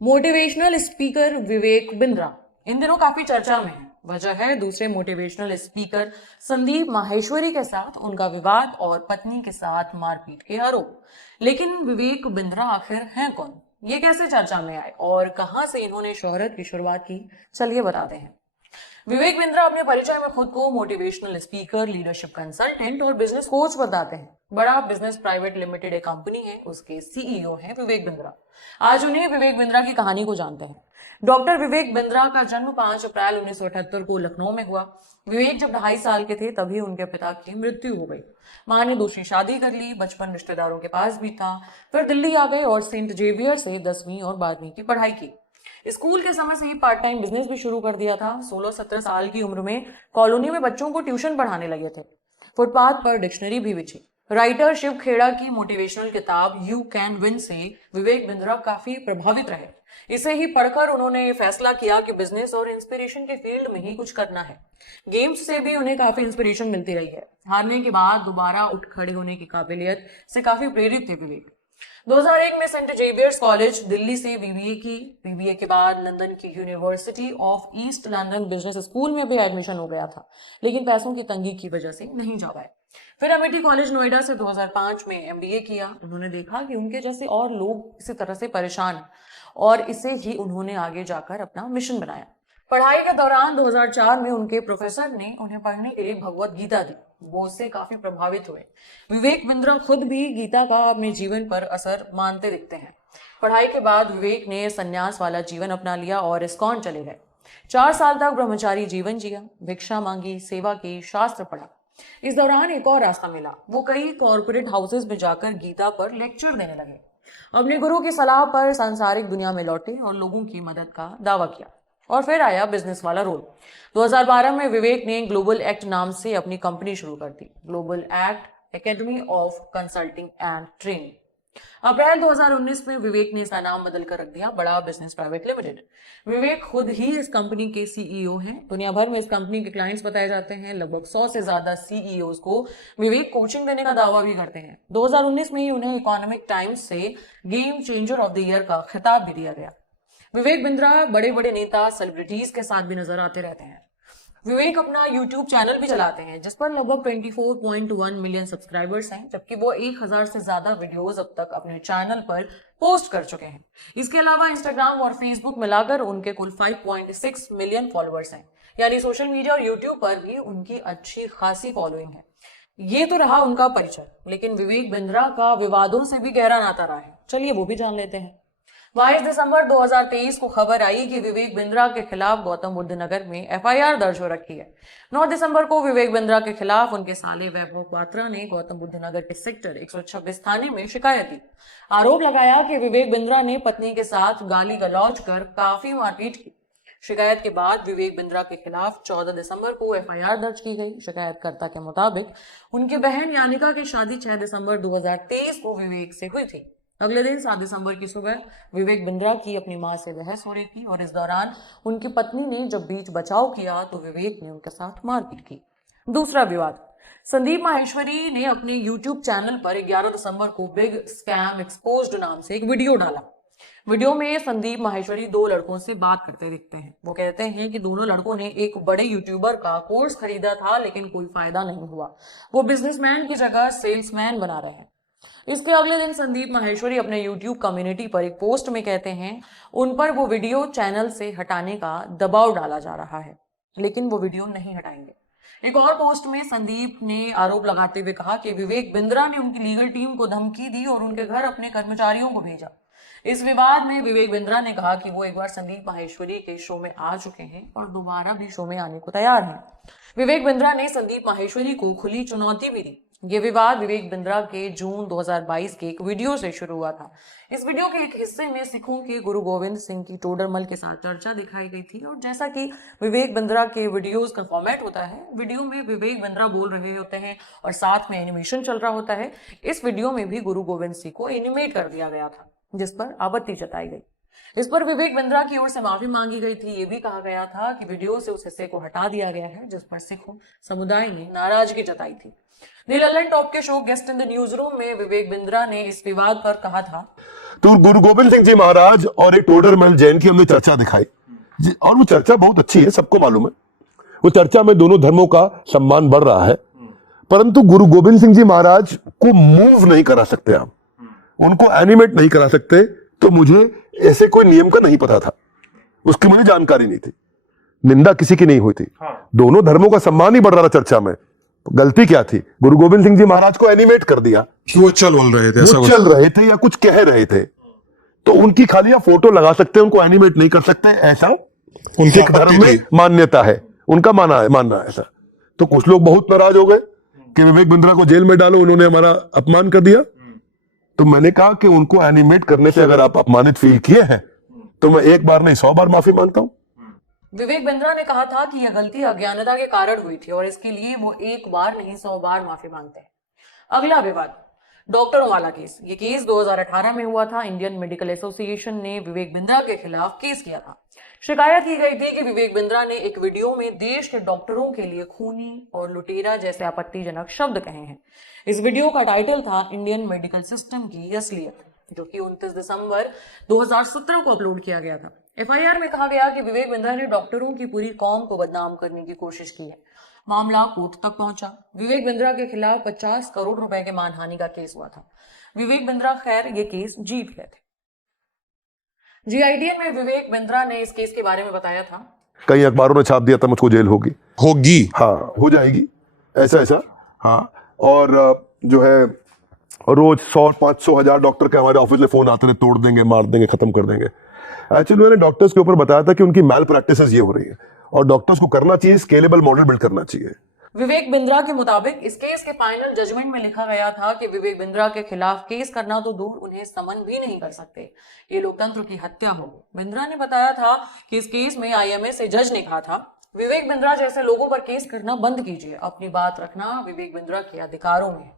Motivational speaker Vivek Bindra इन दिनों काफी चर्चा में है। वजह है दूसरे मोटिवेशनल स्पीकर संदीप माहेश्वरी के साथ उनका विवाद और पत्नी के साथ मारपीट के आरोप। लेकिन विवेक बिंद्रा आखिर हैं कौन, ये कैसे चर्चा में आए और कहां से इन्होंने शोहरत की शुरुआत की, चलिए बताते हैं। विवेक बिंद्रा अपने परिचय में खुद को मोटिवेशनल स्पीकर, लीडरशिप कंसल्टेंट और बिजनेस कोच बताते हैं। बड़ा बिजनेस प्राइवेट लिमिटेड एक कंपनी है, उसके सीईओ हैं विवेक बिंद्रा। आज उन्हें विवेक बिंद्रा की कहानी को जानते हैं। डॉक्टर विवेक बिंद्रा का जन्म 5 अप्रैल 1978 को लखनऊ में हुआ। विवेक जब 2.5 साल के थे तभी उनके पिता की मृत्यु हो गई। मां ने दूसरी शादी कर ली। बचपन रिश्तेदारों के पास बीता, फिर दिल्ली आ गए और सेंट जेवियर से 10वीं और 12वीं की पढ़ाई की। स्कूल के समय से ही पार्ट टाइम बिजनेस भी शुरू कर दिया था। 16-17 साल की उम्र में कॉलोनी में बच्चों को ट्यूशन पढ़ाने लगे थे। फुटपाथ पर डिक्शनरी भी बिछी। राइटर शिव खेड़ा की मोटिवेशनल किताब यू कैन विन से विवेक बिंद्रा काफी प्रभावित रहे। इसे ही पढ़कर उन्होंने फैसला किया कि बिजनेस और इंस्पिरेशन के फील्ड में ही कुछ करना है। गेम्स से भी उन्हें काफी इंस्पिरेशन मिलती रही है। हारने के बाद दोबारा उठ खड़े होने की काबिलियत से काफी प्रेरित थे विवेक। 2001 में सेंट जेवियर्स कॉलेज दिल्ली से बीबीए की। बीबीए के बाद लंदन की university of east London business school में भी एडमिशन हो गया था, लेकिन पैसों की तंगी की वजह से नहीं जा पाए। फिर अमेठी कॉलेज नोएडा से 2005 में एमबीए किया। उन्होंने देखा कि उनके जैसे और लोग इसी तरह से परेशान, और इसे ही उन्होंने आगे जाकर अपना मिशन बनाया। पढ़ाई के दौरान 2004 में उनके प्रोफेसर ने उन्हें पढ़ने के लिए भगवत गीता दी। वो उससे काफी प्रभावित हुए। विवेक बिंद्रा खुद भी गीता का अपने जीवन पर असर मानते दिखते हैं। पढ़ाई के बाद विवेक ने संन्यास वाला जीवन अपना लिया और इस्कॉन चले गए। 4 साल तक ब्रह्मचारी जीवन जिया, भिक्षा मांगी, सेवा की, शास्त्र पढ़ा। इस दौरान एक और रास्ता मिला। वो कई कॉर्पोरेट हाउसेस में जाकर गीता पर लेक्चर देने लगे। अपने गुरु की सलाह पर सांसारिक दुनिया में लौटे और लोगों की मदद का दावा किया। और फिर आया बिजनेस वाला रोल। 2012 में विवेक ने ग्लोबल एक्ट नाम से अपनी कंपनी शुरू कर दी, global act academy of consulting and training. April 2019 में विवेक ने इसका नाम बदलकर रख दिया बड़ा बिजनेस प्राइवेट लिमिटेड। विवेक खुद ही इस कंपनी के सीईओ हैं। दुनिया भर में इस कंपनी के क्लाइंट्स बताए जाते हैं। लगभग 100 से ज्यादा सीईओ को विवेक कोचिंग देने का दावा भी करते हैं। 2019 में ही उन्हें इकोनॉमिक टाइम्स से game changer of the year का खिताब भी दिया गया। विवेक बिंद्रा बड़े बड़े नेता, सेलिब्रिटीज के साथ भी नजर आते रहते हैं। विवेक अपना यूट्यूब चैनल भी चलाते हैं जिस पर लगभग 24.1 मिलियन सब्सक्राइबर्स हैं, जबकि वो 1000 से ज्यादा वीडियोस अब तक अपने चैनल पर पोस्ट कर चुके हैं। इसके अलावा इंस्टाग्राम और फेसबुक मिलाकर उनके कुल 5.6 मिलियन फॉलोअर्स हैं। यानी सोशल मीडिया और यूट्यूब पर भी उनकी अच्छी खासी फॉलोइंग है। ये तो रहा उनका परिचय, लेकिन विवेक बिंद्रा का विवादों से भी गहरा नाता रहा है। चलिए वो भी जान लेते हैं। 22 दिसंबर 2023 को खबर आई कि विवेक बिंद्रा के खिलाफ गौतम बुद्ध नगर में एफआईआर दर्ज हो रखी है। 9 दिसंबर को विवेक बिंद्रा के खिलाफ उनके साले वैभव क्वात्रा ने गौतम बुद्ध नगर के सेक्टर 126 थाने में शिकायत दी। आरोप लगाया कि विवेक बिंद्रा ने पत्नी के साथ गाली गलौज कर काफी मारपीट की। शिकायत के बाद विवेक बिंद्रा के खिलाफ 14 दिसंबर को एफआईआर दर्ज की गई। शिकायतकर्ता के मुताबिक उनकी बहन यानिका की शादी 6 दिसंबर 2023 को विवेक से हुई थी। अगले दिन 7 दिसंबर की सुबह विवेक बिंद्रा की अपनी मां से बहस हो रही थी और इस दौरान उनकी पत्नी ने जब बीच बचाव किया तो विवेक ने उनके साथ मारपीट की। दूसरा विवाद, संदीप माहेश्वरी ने अपने यूट्यूब चैनल पर 11 दिसंबर को बिग स्कैम एक्सपोज्ड नाम से एक वीडियो डाला। वीडियो में संदीप माहेश्वरी 2 लड़कों से बात करते दिखते हैं। वो कहते हैं कि दोनों लड़कों ने एक बड़े यूट्यूबर का कोर्स खरीदा था, लेकिन कोई फायदा नहीं हुआ। वो बिजनेसमैन की जगह सेल्समैन बना रहे हैं। इसके अगले दिन संदीप माहेश्वरी अपने YouTube कम्युनिटी पर एक पोस्ट में कहते हैं उन पर वो वीडियो चैनल से हटाने का दबाव डाला जा रहा है, लेकिन वो वीडियो नहीं हटाएंगे। एक और पोस्ट में संदीप ने आरोप लगाते हुए कहा कि विवेक बिंद्रा ने उनकी लीगल टीम को धमकी दी और उनके घर अपने कर्मचारियों को भेजा। इस विवाद में विवेक बिंद्रा ने कहा कि वो एक बार संदीप माहेश्वरी के शो में आ चुके हैं और दोबारा भी शो में आने को तैयार हैं। विवेक बिंद्रा ने संदीप माहेश्वरी को खुली चुनौती भी दी। ये विवाद विवेक बिंद्रा के जून 2022 के एक वीडियो से शुरू हुआ था। इस वीडियो के एक हिस्से में सिखों के गुरु गोविंद सिंह की टोडरमल के साथ चर्चा दिखाई गई थी और जैसा कि विवेक बिंद्रा के वीडियोस का फॉर्मेट होता है, वीडियो में विवेक बिंद्रा बोल रहे होते हैं और साथ में एनिमेशन चल रहा होता है। इस वीडियो में भी गुरु गोविंद सिंह को एनिमेट कर दिया गया था, जिस पर आपत्ति जताई गई। इस पर विवेक बिंद्रा की ओर से माफी मांगी गई थी। ये भी कहा गया था कि वीडियो से उस हिस्से को हटा दिया गया है जिस पर सिख समुदाय ने नाराजगी जताई थी। दी लल्लन टॉप के show guest in the news room में विवेक बिंद्रा ने इस विवाद पर कहा था, तो गुरु गोविंद सिंह जी महाराज और एक टोडरमल जैन की हमने चर्चा दिखाई और वो चर्चा बहुत अच्छी है, सबको मालूम है। वो चर्चा में दोनों धर्मों का सम्मान बढ़ रहा है, परंतु गुरु गोविंद सिंह जी महाराज को मूव नहीं करा सकते आप, उनको एनिमेट नहीं करा सकते। तो मुझे ऐसे कोई नियम का नहीं पता था, उसकी मुझे जानकारी नहीं थी, निंदा किसी की नहीं हुई थी। दोनों धर्मों का सम्मान ही बढ़ रहा था चर्चा में। गलती क्या थी? गुरु गोविंद सिंह जी महाराज को एनिमेट कर दिया, वो चल बोल रहे थे, वो चल रहे थे या कुछ कह रहे थे, तो उनकी खाली आप फोटो लगा सकते हैं, उनको एनिमेट नहीं कर सकते, ऐसा उनके धर्म में मान्यता है, उनका मानना है ऐसा। तो कुछ लोग बहुत नाराज हो गए कि विवेक बिंद्रा को जेल में डालो, उन्होंने हमारा अपमान कर दिया। तो मैंने कहा कि उनको एनिमेट करने से अगर आप अपमानित फील किए हैं तो मैं एक बार नहीं 100 बार माफी मांगता हूं। विवेक बिंद्रा ने कहा था कि यह गलती अज्ञानता के कारण हुई थी और इसके लिए वो एक बार नहीं 100 बार माफी मांगते हैं। अगला विवाद, डॉक्टरों वाला केस। ये केस 2018 में हुआ था। इंडियन मेडिकल एसोसिएशन ने विवेक बिंद्रा के खिलाफ केस किया था। शिकायत की गई थी कि विवेक बिंद्रा ने एक वीडियो में देश के डॉक्टरों के लिए खूनी और लुटेरा जैसे आपत्तिजनक शब्द कहे हैं। इस वीडियो का टाइटल था इंडियन मेडिकल सिस्टम की असलियत, जो कि 29 दिसंबर 2017 को अपलोड किया गया था। एफआईआर में कहा गया कि विवेक बिंद्रा ने डॉक्टरों की पूरी कौम को बदनाम करने की कोशिश की है। मामला कोर्ट तक पहुंचा। विवेक बिंद्रा के खिलाफ 50 करोड़ रुपए के मानहानि का केस हुआ था। विवेक बिंद्रा खैर ये केस जीत गए थे। जीआईडीएन में विवेक बिंद्रा ने इस केस के बारे में बताया था, कई अखबारों ने छाप दिया था मुझको जेल होगी, हाँ हो जाएगी, ऐसा हाँ। और जो है रोज 100, 500, 1000 डॉक्टर के हमारे ऑफिस में फोन आते थे, तोड़ देंगे, मार देंगे, खत्म कर देंगे। एक्चुअली मैंने डॉक्टर्स के ऊपर बताया था कि उनकी मैल प्रैक्टिसेस ये हो रही है और डॉक्टर्स को करना चाहिए, स्केलेबल मॉडल बिल्ड करना चाहिए। विवेक बिंद्रा के मुताबिक इस केस के फाइनल जजमेंट में लिखा गया था कि विवेक बिंद्रा के खिलाफ केस करना तो दूर, उन्हें समन भी नहीं कर सकते, ये लोकतंत्र की हत्या होगी। बिंद्रा ने बताया था कि इस केस में आईएमए से जज ने कहा था, विवेक बिंद्रा जैसे लोगों पर केस करना बंद कीजिए, अपनी बात रखना विवेक बिंद्रा के अधिकारों में है।